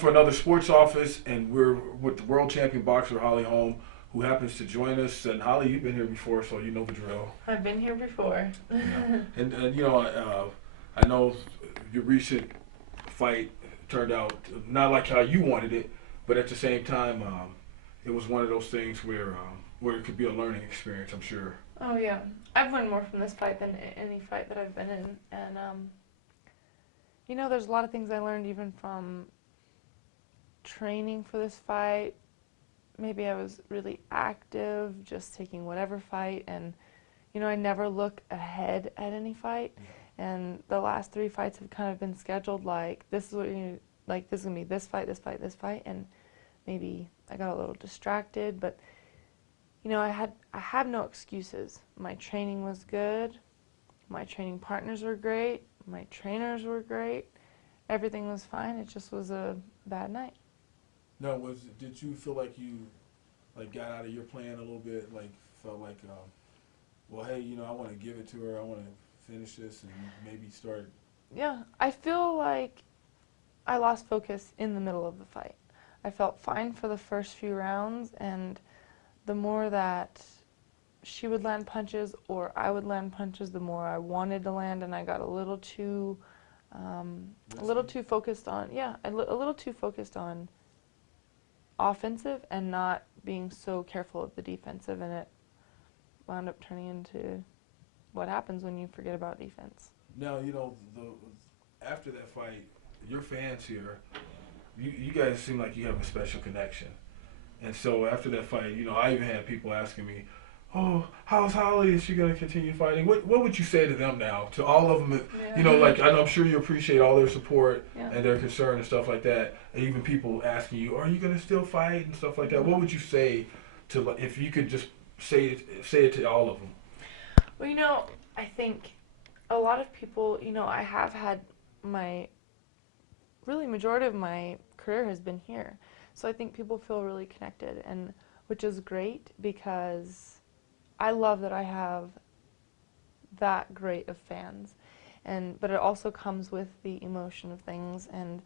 for another sports office, and we're with the world champion boxer Holly Holm, who happens to join us. And Holly, you've been here before, so you know the drill. I've been here before. Yeah. And you know, I know your recent fight turned out not like how you wanted it, but at the same time, it was one of those things where it could be a learning experience. I'm sure. Oh yeah, I've learned more from this fight than any fight that I've been in, and you know, there's a lot of things I learned even from training for this fight. Maybe I was really active, just taking whatever fight, and you know, I never look ahead at any fight. And the last 3 fights have kind of been scheduled like this is what you like. This is gonna be this fight, this fight, this fight, and maybe I got a little distracted, but you know, I have no excuses. My training was good. My training partners were great. My trainers were great. Everything was fine. It just was a bad night. No, did you feel like you got out of your plan a little bit? Like felt like, well, hey, you know, I want to give it to her. I want to finish this and maybe start. Yeah, I feel like I lost focus in the middle of the fight. I felt fine for the first few rounds, and the more that she would land punches or I would land punches, the more I wanted to land, and I got a little too focused on, a little too focused on offensive and not being so careful of the defensive, and it wound up turning into what happens when you forget about defense. Now, you know, after that fight, your fans here, you guys seem like you have a special connection. And so after that fight, you know, I even had people asking me, "Oh, how's Holly? Is she going to continue fighting?" What would you say to them now? To all of them, Yeah. you know, like I'm sure you appreciate all their support Yeah. and their concern and stuff like that. And even people asking you, "Are you going to still fight?" and stuff like that. What would you say to, if you could just say it to all of them? Well, you know, I think a lot of people, you know, I have had majority of my career has been here. So I think people feel really connected, and which is great because I love that I have that great of fans, but it also comes with the emotion of things, and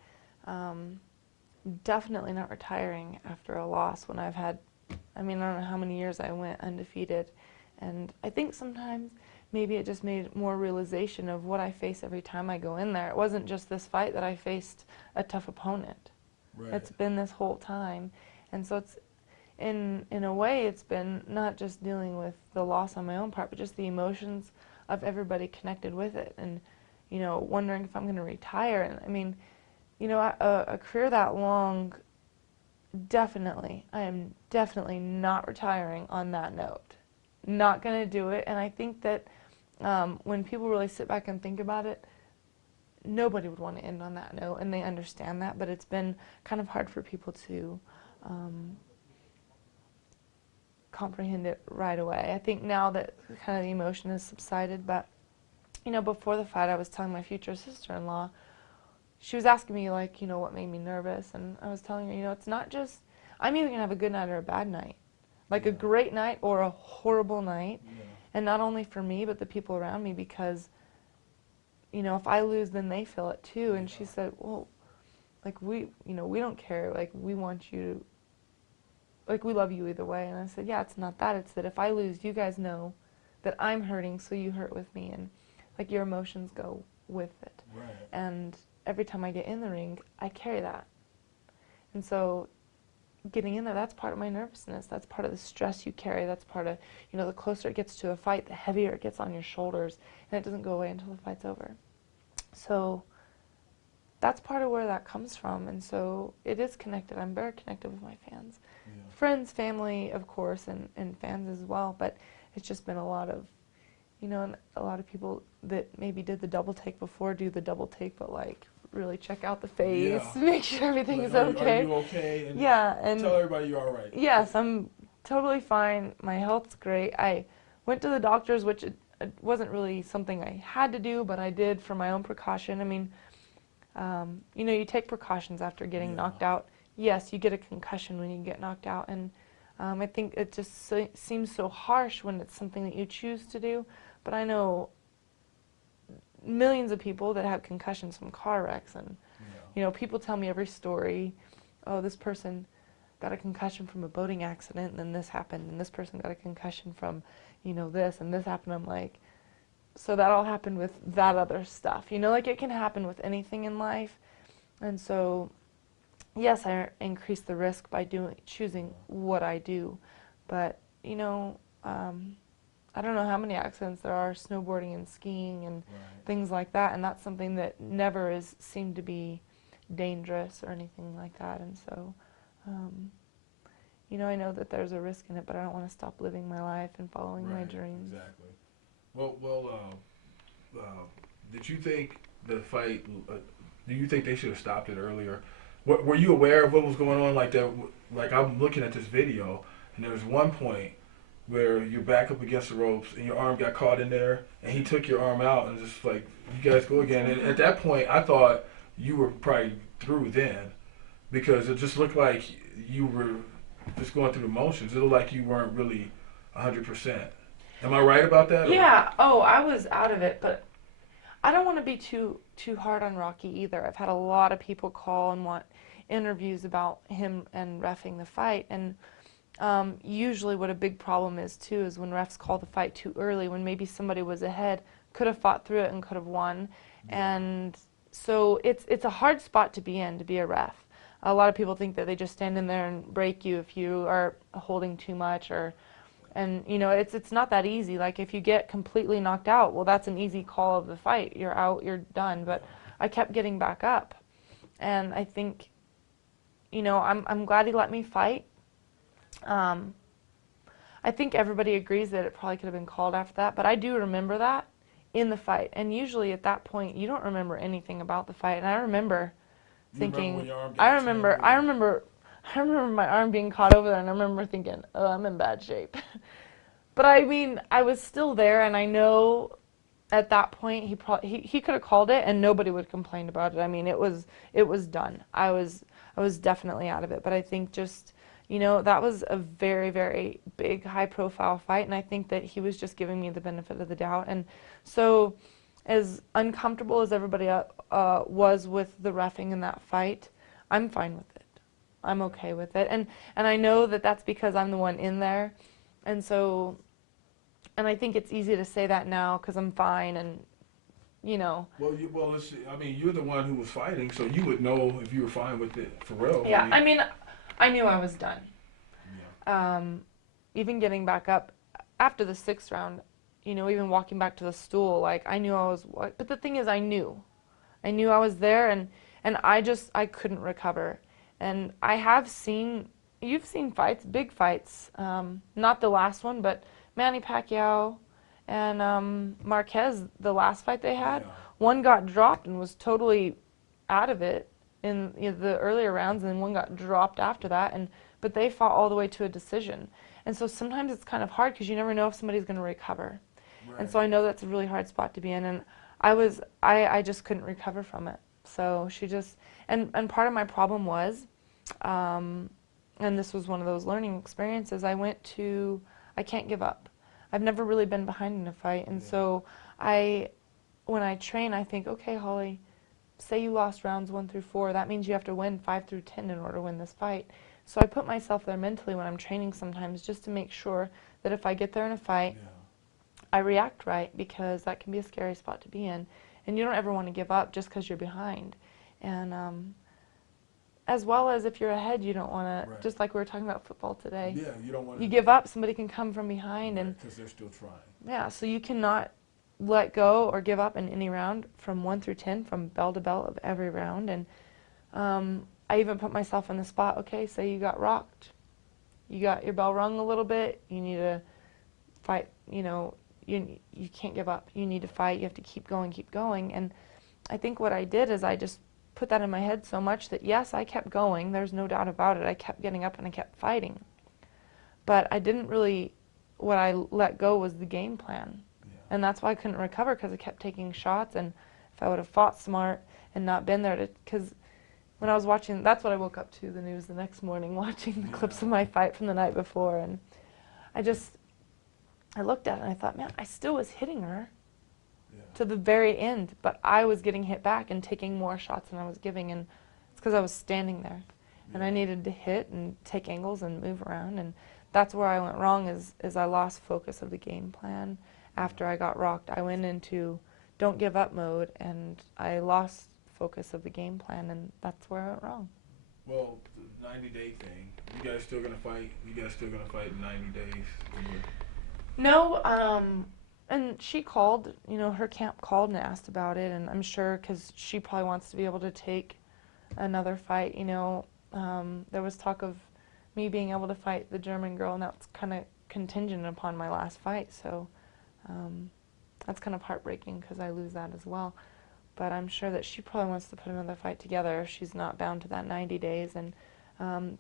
definitely not retiring after a loss when I've had, I mean, I don't know how many years I went undefeated, and I think sometimes maybe it just made more realization of what I face every time I go in there. It wasn't just this fight that I faced a tough opponent. Right. It's been this whole time, and so it's in a way it's been not just dealing with the loss on my own part, but just the emotions of everybody connected with it, and you know, wondering if I'm going to retire. And I mean, you know, a career that long, I am definitely not retiring on that note. Not going to do it, and I think that when people really sit back and think about it, nobody would want to end on that note, and they understand that, but it's been kind of hard for people to comprehend it right away. I think now that kind of the emotion has subsided, but you know, before the fight I was telling my future sister-in-law, she was asking me like, you know, what made me nervous, and I was telling her, you know, it's not just, I'm either going to have a good night or a bad night. Like a great night or a horrible night, and not only for me, but the people around me, because you know, if I lose, then they feel it too. And she said, well, like we don't care. Like we want you, like we love you either way. And I said, yeah, it's not that. It's that if I lose, you guys know that I'm hurting, so you hurt with me, and like your emotions go with it. Right. And every time I get in the ring, I carry that. And so getting in there, that's part of my nervousness. That's part of the stress you carry. That's part of, you know, the closer it gets to a fight, the heavier it gets on your shoulders, and it doesn't go away until the fight's over. So that's part of where that comes from, and so it is connected. I'm very connected with my fans. Friends, family, of course, and fans as well, but it's just been a lot of, you know, a lot of people that maybe did the double take before do the double take, but like really check out the face, make sure everything's like, okay. Are you okay? And and tell everybody you're all right. Yes, I'm totally fine. My health's great. I went to the doctors, which it wasn't really something I had to do, but I did for my own precaution. I mean, you know, you take precautions after getting knocked out. Yes, you get a concussion when you get knocked out, and I think it just seems so harsh when it's something that you choose to do, but I know millions of people that have concussions from car wrecks, and You know, people tell me every story. Oh, this person got a concussion from a boating accident, and then this happened, and this person got a concussion from, you know, this, and this happened. I'm like, so that all happened with that other stuff. You know, like it can happen with anything in life. And so, yes, I increase the risk by choosing what I do. But, you know, I don't know how many accidents there are snowboarding and skiing and things like that. And that's something that never is seemed to be dangerous or anything like that. And so, you know, I know that there's a risk in it, but I don't want to stop living my life and following my dreams. Exactly. Well, did you think the fight? Do you think they should have stopped it earlier? Were you aware of what was going on like that? Like I'm looking at this video, and there was one point where you're back up against the ropes and your arm got caught in there, and he took your arm out and just like, you guys go again. And at that point, I thought you were probably through then, because it just looked like you were just going through the motions. It looked like you weren't really 100%. Am I right about that? Yeah. Oh, I was out of it, but I don't want to be too hard on Rocky either. I've had a lot of people call and want interviews about him and reffing the fight, and usually what a big problem is too is when refs call the fight too early, when maybe somebody was ahead, could have fought through it and could have won. And so it's a hard spot to be in, to be a ref. A lot of people think that they just stand in there and break you if you are holding too much, and you know, it's not that easy. Like if you get completely knocked out, well, that's an easy call of the fight. You're out, you're done. But I kept getting back up, and I think, you know, I'm glad he let me fight. I think everybody agrees that it probably could have been called after that, but I do remember that in the fight. And usually at that point, you don't remember anything about the fight. And I remember thinking, I remember my arm being caught over there, and I remember thinking, oh, I'm in bad shape. But I mean, I was still there, and I know at that point he could have called it, and nobody would complain about it. I mean, it was done. I was definitely out of it. But I think just, you know, that was a very, very big, high-profile fight, and I think that he was just giving me the benefit of the doubt. And so, as uncomfortable as everybody was with the reffing in that fight, I'm fine with it. I'm okay with it, and I know that that's because I'm the one in there, and so, and I think it's easy to say that now because I'm fine, and you know. Well, I mean, you're the one who was fighting, so you would know if you were fine with it for real. Yeah, I mean, I knew I was done. Yeah. Even getting back up after the 6th round, you know, even walking back to the stool, like I knew I was. But the thing is, I knew I was there, and I couldn't recover. And I have seen, you've seen fights, big fights, not the last one, but Manny Pacquiao and Marquez, the last fight they had, one got dropped and was totally out of it in the earlier rounds, and then one got dropped after that, but they fought all the way to a decision. And so sometimes it's kind of hard because you never know if somebody's going to recover. Right. And so I know that's a really hard spot to be in, and I just couldn't recover from it. So she just, and part of my problem was, and this was one of those learning experiences, I can't give up. I've never really been behind in a fight, and so when I train, I think, okay, Holly, say you lost rounds 1 through 4, that means you have to win 5 through 10 in order to win this fight. So I put myself there mentally when I'm training sometimes, just to make sure that if I get there in a fight, I react right, because that can be a scary spot to be in. And you don't ever want to give up just because you're behind. And as well as if you're ahead, you don't want to, just like we were talking about football today. Yeah, you don't want to. You give up, somebody can come from behind. And because they're still trying. Yeah, so you cannot let go or give up in any round from 1 through 10, from bell to bell of every round. And I even put myself in the spot, okay, say you got rocked. You got your bell rung a little bit, you need to fight, you know, you can't give up. You need to fight, you have to keep going. And I think what I did is I just put that in my head so much that, yes, I kept going, there's no doubt about it. I kept getting up and I kept fighting. But I didn't really, what I let go was the game plan. Yeah. And that's why I couldn't recover, because I kept taking shots. And if I would have fought smart and not been there, because when I was watching, that's what I woke up to, the news the next morning, watching the clips of my fight from the night before. And I looked at it and I thought, man, I still was hitting her to the very end, but I was getting hit back and taking more shots than I was giving. And because I was standing there, and I needed to hit and take angles and move around, and that's where I went wrong. Is I lost focus of the game plan after I got rocked. I went into don't give up mode, and I lost focus of the game plan, and that's where I went wrong. Well, the 90-day thing. You guys still gonna fight? You guys still gonna fight in 90 days? No, and she called, her camp called and asked about it, and I'm sure because she probably wants to be able to take another fight, there was talk of me being able to fight the German girl, and that's kind of contingent upon my last fight, so that's kind of heartbreaking because I lose that as well. But I'm sure that she probably wants to put another fight together if she's not bound to that 90 days. And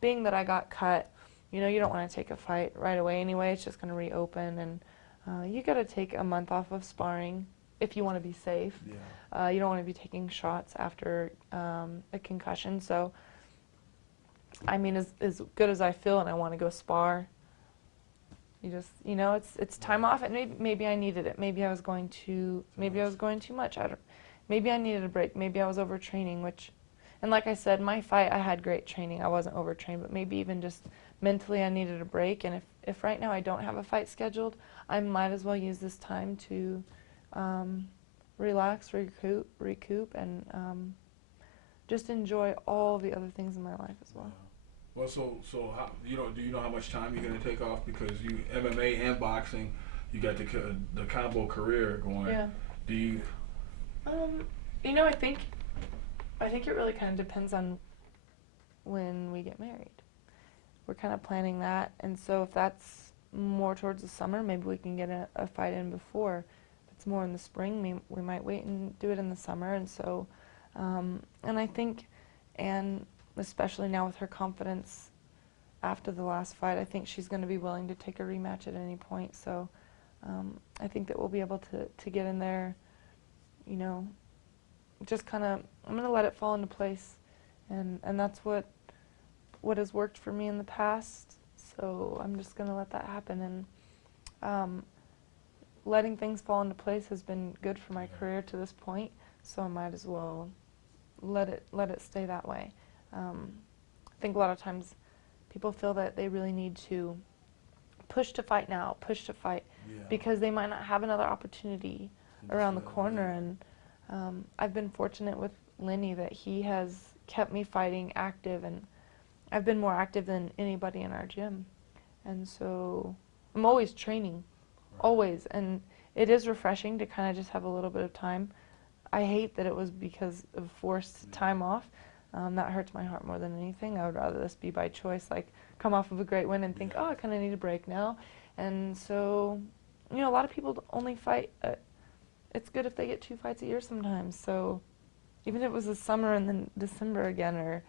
being that I got cut, you don't want to take a fight right away anyway. It's just going to reopen. And you got to take a month off of sparring if you want to be safe. Yeah. You don't want to be taking shots after a concussion. So, I mean, as good as I feel and I want to go spar, you just, it's time off. And maybe I needed it. Maybe I was going too much. Maybe I needed a break. Maybe I was overtraining, and like I said, my fight, I had great training. I wasn't overtrained, but maybe even just mentally I needed a break. And if right now I don't have a fight scheduled, I might as well use this time to relax, recoup, and just enjoy all the other things in my life as well. Well, so how, do you know how much time you're gonna take off, because you MMA and boxing, you got the combo career going. Yeah. Do you? I think it really kind of depends on when we get married. We're kind of planning that, and so if that's more towards the summer, maybe we can get a fight in before. If it's more in the spring, we might wait and do it in the summer. And so, and I think, and especially now with her confidence after the last fight, I think she's going to be willing to take a rematch at any point. So I think that we'll be able to get in there, just kind of, I'm going to let it fall into place. And that's what has worked for me in the past. So I'm just going to let that happen. And letting things fall into place has been good for my career to this point. So I might as well let it stay that way. I think a lot of times people feel that they really need to push to fight now, because they might not have another opportunity around the corner. And I've been fortunate with Lenny that he has kept me fighting active, and I've been more active than anybody in our gym. And so I'm always training, always. And it is refreshing to kind of just have a little bit of time. I hate that it was because of forced time off. That hurts my heart more than anything. I would rather this be by choice, like come off of a great win and think, oh, I kind of need a break now. And so, a lot of people only fight. It's good if they get 2 fights a year sometimes. So even if it was the summer and then December again, or,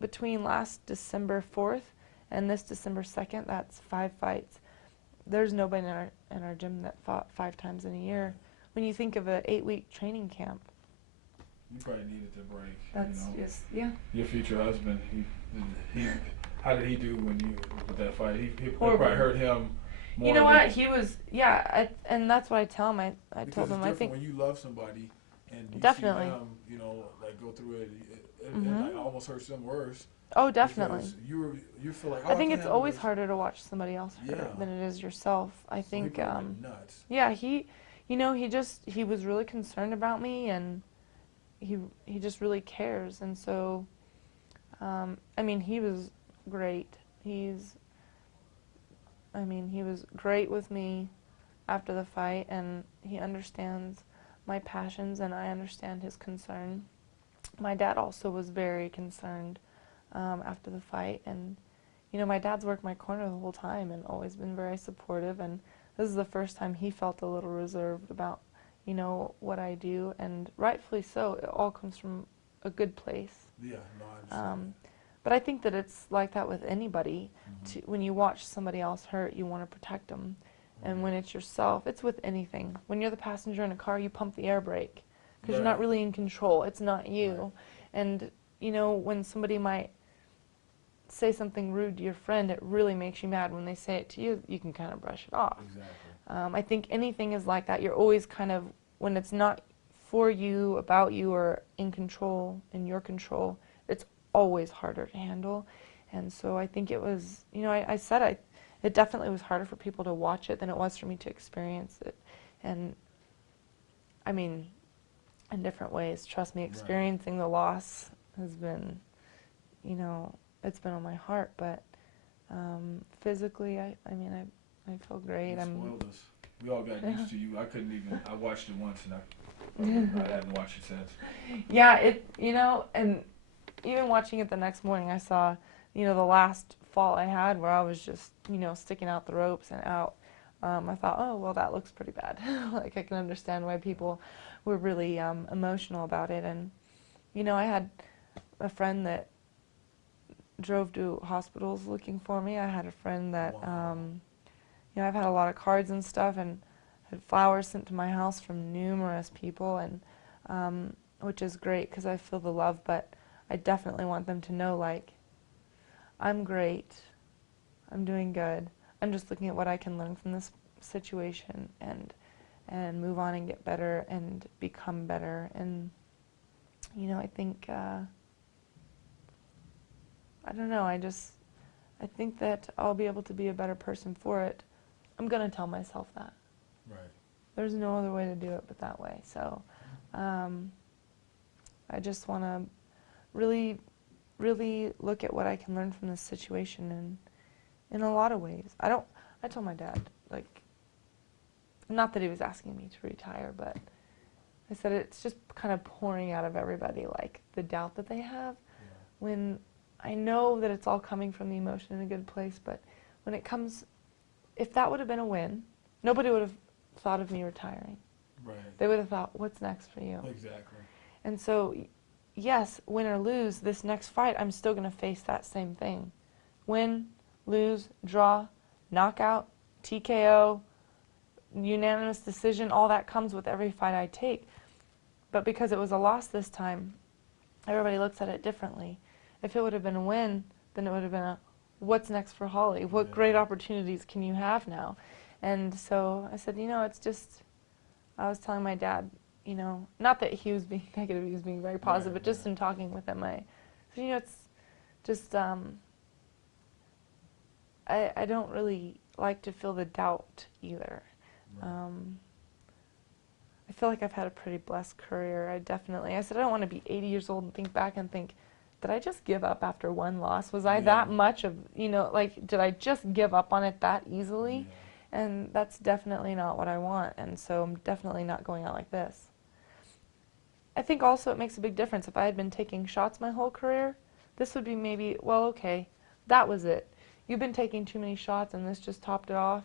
between last December 4th and this December 2nd, that's 5 fights. There's nobody in our gym that fought 5 times in a year. When you think of an 8-week training camp, you probably needed to break. That's just, yeah. Your future husband, he how did he do with that fight? He probably hurt him more. You know what? He was, and that's what I tell him. I told him, I think when you love somebody and you definitely see them, like go through it, it like almost hurts them worse. Oh, definitely. You feel like, I think it's always harder to watch somebody else hurt than it is yourself. I think, nuts. Yeah, he was really concerned about me, and he just really cares. And so, he was great. He was great with me after the fight, and he understands my passions, and I understand his concern. My dad also was very concerned after the fight, and my dad's worked my corner the whole time and always been very supportive, and this is the first time he felt a little reserved about what I do, and rightfully so. It all comes from a good place. Yeah, no, I understand. But I think that it's like that with anybody. When you watch somebody else hurt, you want to protect them. And when it's yourself, it's with anything. When you're the passenger in a car, you pump the air brake because you're not really in control. It's not you. And, when somebody might say something rude to your friend, it really makes you mad. When they say it to you, you can kind of brush it off. Exactly. I think anything is like that. You're always kind of, when it's not for you, about you, or in control, in your control, it's always harder to handle. And so I think it was, I said it definitely was harder for people to watch it than it was for me to experience it. And I mean, in different ways, trust me, experiencing the loss has been, it's been on my heart. But physically, I feel great. You spoiled us. We all got used to you. I couldn't even. I watched it once, and I haven't watched it since. Yeah, and even watching it the next morning, I saw, the last fall I had where I was just, sticking out the ropes and out. I thought, oh, well, that looks pretty bad. Like, I can understand why people were really emotional about it. And, I had a friend that drove to hospitals looking for me. I had a friend that, I've had a lot of cards and stuff, and had flowers sent to my house from numerous people, and which is great because I feel the love, but I definitely want them to know, like, I'm great, I'm doing good, I'm just looking at what I can learn from this situation and move on and get better and become better. And I think I don't know, I think that I'll be able to be a better person for it. I'm gonna tell myself that. Right. There's no other way to do it but that way. So I just want to really, really look at what I can learn from this situation, and in a lot of ways. I told my dad, like, not that he was asking me to retire, but I said it's just kind of pouring out of everybody, like, the doubt that they have. Yeah. When I know that it's all coming from the emotion in a good place, but when it comes, if that would have been a win, nobody would have thought of me retiring. Right. They would have thought, what's next for you? Exactly. And so, yes, win or lose, this next fight, I'm still going to face that same thing. Win, lose, draw, knockout, TKO, unanimous decision, all that comes with every fight I take. But because it was a loss this time, everybody looks at it differently. If it would have been a win, then it would have been a, what's next for Holly? What great opportunities can you have now? And so I said, it's just, I was telling my dad, not that he was being negative, he was being very positive, but just in talking with him, I said, it's just, I don't really like to feel the doubt either. Right. I feel like I've had a pretty blessed career. I said, I don't want to be 80 years old and think back and think, did I just give up after one loss? Was I that much of, did I just give up on it that easily? Yeah. And that's definitely not what I want, and so I'm definitely not going out like this. I think also it makes a big difference. If I had been taking shots my whole career, this would be maybe, well, okay, that was it. You've been taking too many shots and this just topped it off.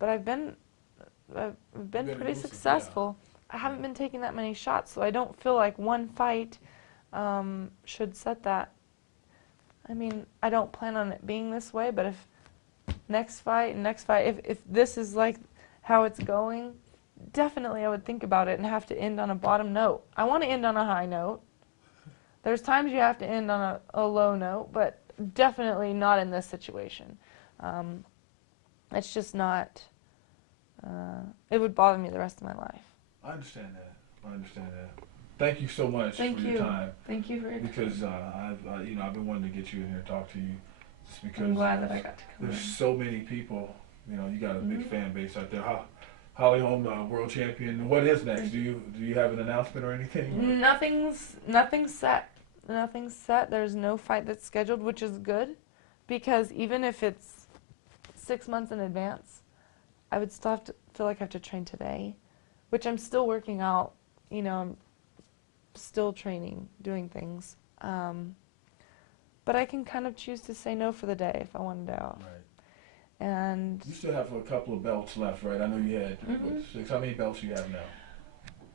But I've been pretty successful. Yeah. I haven't been taking that many shots, so I don't feel like one fight should set that. I mean, I don't plan on it being this way, but if next fight, if this is like how it's going, definitely I would think about it and have to end on a bottom note. I want to end on a high note. There's times you have to end on a low note, but definitely not in this situation. It's just not, it would bother me the rest of my life. I understand that. Thank you so much for your time. Thank you for your time. Because I've been wanting to get you in here and talk to you. Just because I'm glad that I got to come there's in. so many people. You got a big fan base out there. Holly Holm, world champion. What is next? Do you have an announcement or anything? Nothing's set. Nothing's set. There's no fight that's scheduled, which is good, because even if it's 6 months in advance, I would still feel like I have to train today, which I'm still working out. I'm still training, doing things. But I can kind of choose to say no for the day if I want a day off. Right. And you still have a couple of belts left, right? I know you had 6. How many belts you have now?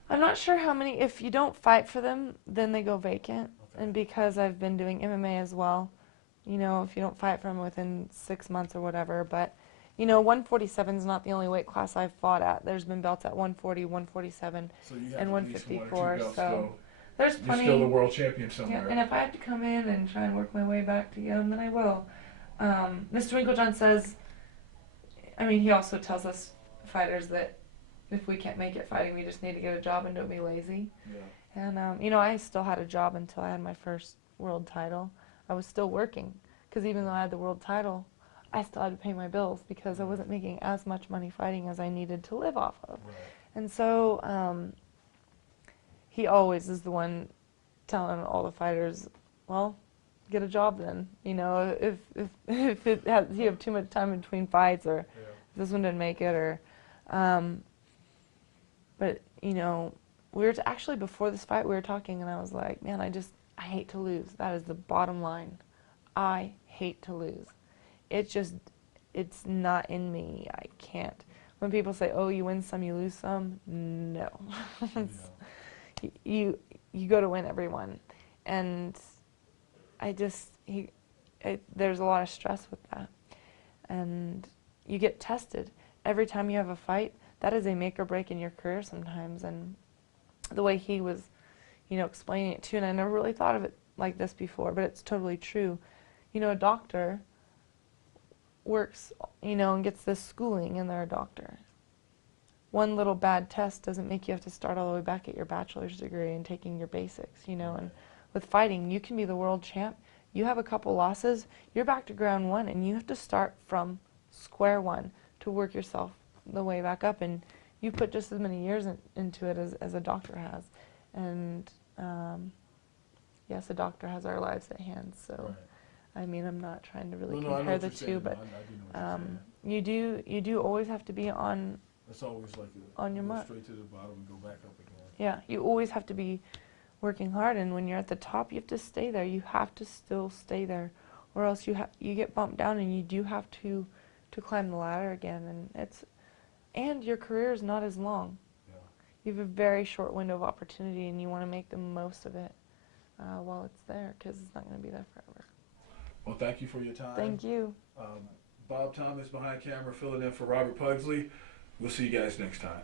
I'm not sure how many. If you don't fight for them, then they go vacant. Okay. And because I've been doing MMA as well, if you don't fight for them within 6 months or whatever. But 147 is not the only weight class I've fought at. There's been belts at 140, 147, so you have and at least 154. 1 or 2 belts So there's plenty. You're still the world champion somewhere. Yeah, and if I have to come in and try and work my way back to get them, then I will. Mr. Winklejohn says, he also tells us fighters that if we can't make it fighting, we just need to get a job and don't be lazy. Yeah. And, I still had a job until I had my first world title, I was still working. Because even though I had the world title, I still had to pay my bills because I wasn't making as much money fighting as I needed to live off of. Right. And so he always is the one telling all the fighters, well, get a job then. You know, if it has, you have too much time between fights, or Yeah. if this one didn't make it, or, but you know, we were actually before this fight we were talking, and I was like, man, I hate to lose. That is the bottom line. I hate to lose. It's not in me. I can't. When people say, oh, you win some, you lose some, no. you go to win every one. And there's a lot of stress with that. And you get tested. Every time you have a fight, that is a make or break in your career sometimes. And the way he was, you know, explaining it too, and I never really thought of it like this before, but it's totally true. You know, a doctor works, you know, and gets this schooling, and they're a doctor. One little bad test doesn't make you have to start all the way back at your bachelor's degree and taking your basics, you know. And with fighting, you can be the world champ. You have a couple losses, you're back to ground one, and you have to start from square one to work yourself the way back up. And you put just as many years into it as a doctor has. And yes, a doctor has our lives at hand. So, Right. I mean, I'm not trying to really No, I know compare what the you're two, saying, but I do know what you're saying. you do always have to be on It's always like on your go mark. straight to the bottom and go back up again. Yeah, you always have to be working hard, and when you're at the top, you have to stay there. You have to still stay there, or else you get bumped down, and you do have to climb the ladder again. And your career is not as long. Yeah. You have a very short window of opportunity, and you want to make the most of it while it's there, because it's not going to be there forever. Well, thank you for your time. Thank you. Bob Thomas behind camera filling in for Robert Pugsley. We'll see you guys next time.